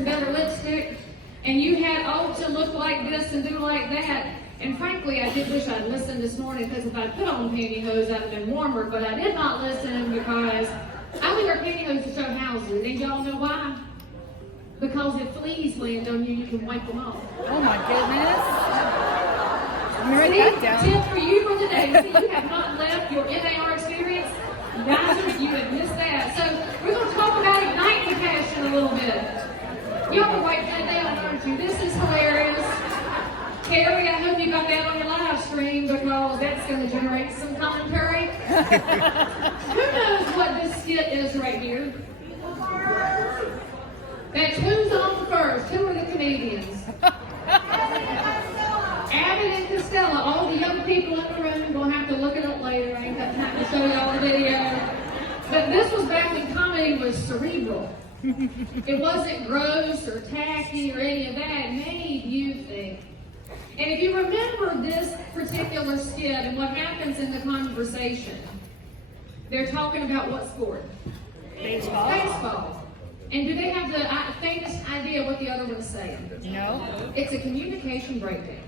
and better lipstick, and you had to look like this and do like that. And frankly, I did wish I'd listened this morning, because if I'd put on pantyhose, I'd have been warmer, but I did not listen because I only wear pantyhose to show houses. And y'all know why? Because if fleas land on you, you can wipe them off. Oh my goodness. Let me write that down. Tip for you for today. See, you have not left your NAR experience. Guys, you have missed that. So we're going to talk about igniting passion a little bit. Y'all are writing that down, aren't you? This is hilarious. Carrie, I hope you got that on your live stream, because that's going to generate some commentary. Who knows what this skit is right here? That's who's on first. Who are the comedians? Abbott and Costello. All the young people in the room will have to look it up later. I ain't got time to show y'all the video. But this was back when comedy was cerebral. It wasn't gross or tacky or any of that. It made you think. And if you remember this particular skit and what happens in the conversation, they're talking about what sport? Baseball. Baseball. And do they have the famous idea what the other one's saying? No. It's a communication breakdown.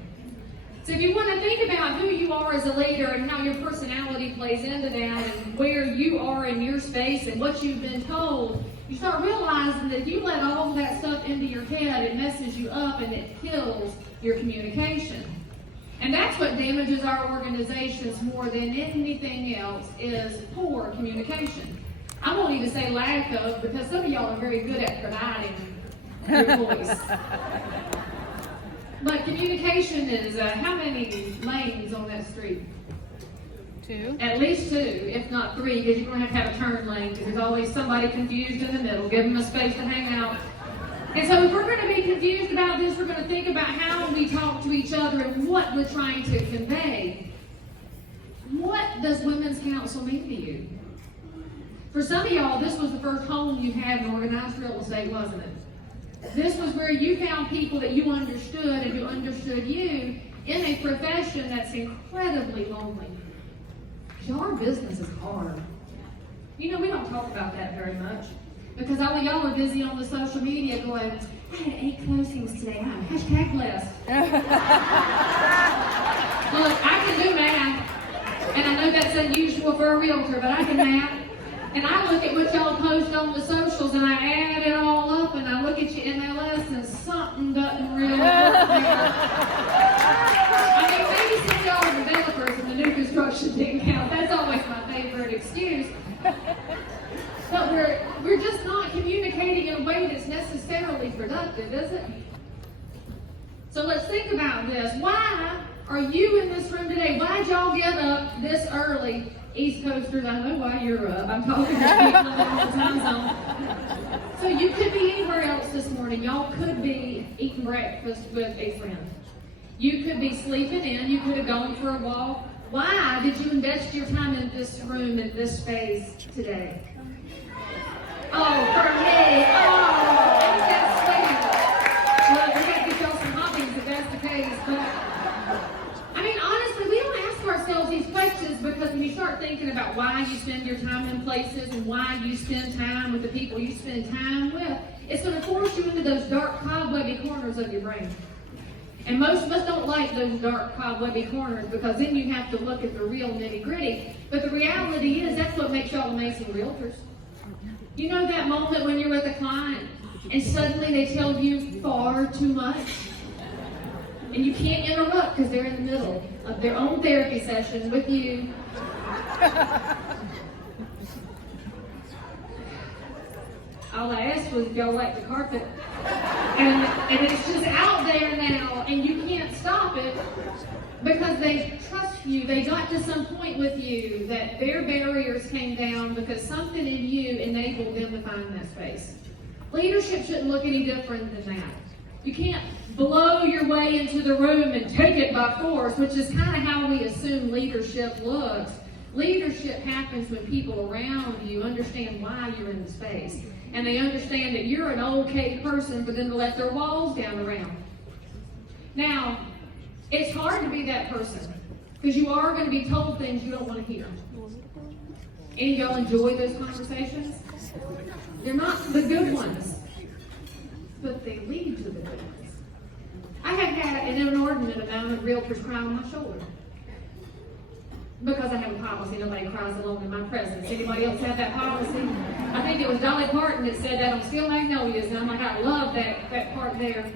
So if you want to think about who you are as a leader and how your personality plays into that and where you are in your space and what you've been told, you start realizing that if you let all of that stuff into your head, it messes you up and it kills your communication. And that's what damages our organizations more than anything else, is poor communication. I won't even say lack of, because some of y'all are very good at providing your voice. But communication is, how many lanes on that street? 2. At least 2, if not 3, because you're going to have a turn lane, because there's always somebody confused in the middle. Give them a space to hang out. And so if we're going to be confused about this, we're going to think about how we talk to each other and what we're trying to convey. What does Women's Council mean to you? For some of y'all, this was the first home you had in organized real estate, wasn't it? This was where you found people that you understood and who understood you in a profession that's incredibly lonely. Our business is hard. You know, we don't talk about that very much, because all of y'all are busy on the social media going, I had 8 closings today. I'm hashtag blessed. Look, I can do math, and I know that's unusual for a realtor, but I can math. And I look at what y'all post on the socials, and I add it all up, and I look at your MLS, and something doesn't really work there. I mean, maybe some of y'all are developers and the new construction didn't count. That's always my favorite excuse. But we're just not communicating in a way that's necessarily productive, is it? So let's think about this. Why are you in this room today? Why'd y'all get up this early? East Coasters, I know why you're up. I'm talking to people in the time zone. So you could be anywhere else this morning. Y'all could be eating breakfast with a friend. You could be sleeping in. You could have gone for a walk. Why did you invest your time in this room, in this space today? Oh, for me. Oh, that's sweet. Well, we're going to get y'all some hobbies if that's the case. But I mean, honestly, we don't ask ourselves these questions, because when you start thinking about why you spend your time in places and why you spend time with the people you spend time with, it's going to force you into those dark, cobwebby corners of your brain. And most of us don't like those dark, cobwebby corners, because then you have to look at the real nitty-gritty. But the reality is, that's what makes y'all amazing realtors. You know that moment when you're with a client and suddenly they tell you far too much? And you can't interrupt because they're in the middle of their own therapy session with you. All I asked was if y'all like the carpet. And it's just out there now, and you can't stop it, because they trust you. They got to some point with you that their barriers came down because something in you enabled them to find that space. Leadership shouldn't look any different than that. You can't blow your way into the room and take it by force, which is kind of how we assume leadership looks. Leadership happens when people around you understand why you're in the space. And they understand that you're an okay person for them to let their walls down around. Now, it's hard to be that person, because you are going to be told things you don't want to hear. Any of y'all enjoy those conversations? They're not the good ones. but they lead to the goodness. I had had an inordinate amount of realtors cry on my shoulder. Because I have a policy, nobody cries alone in my presence. Anybody else have that policy? I think it was Dolly Parton that said that on Steel Magnolias, and I'm like, I love that part there.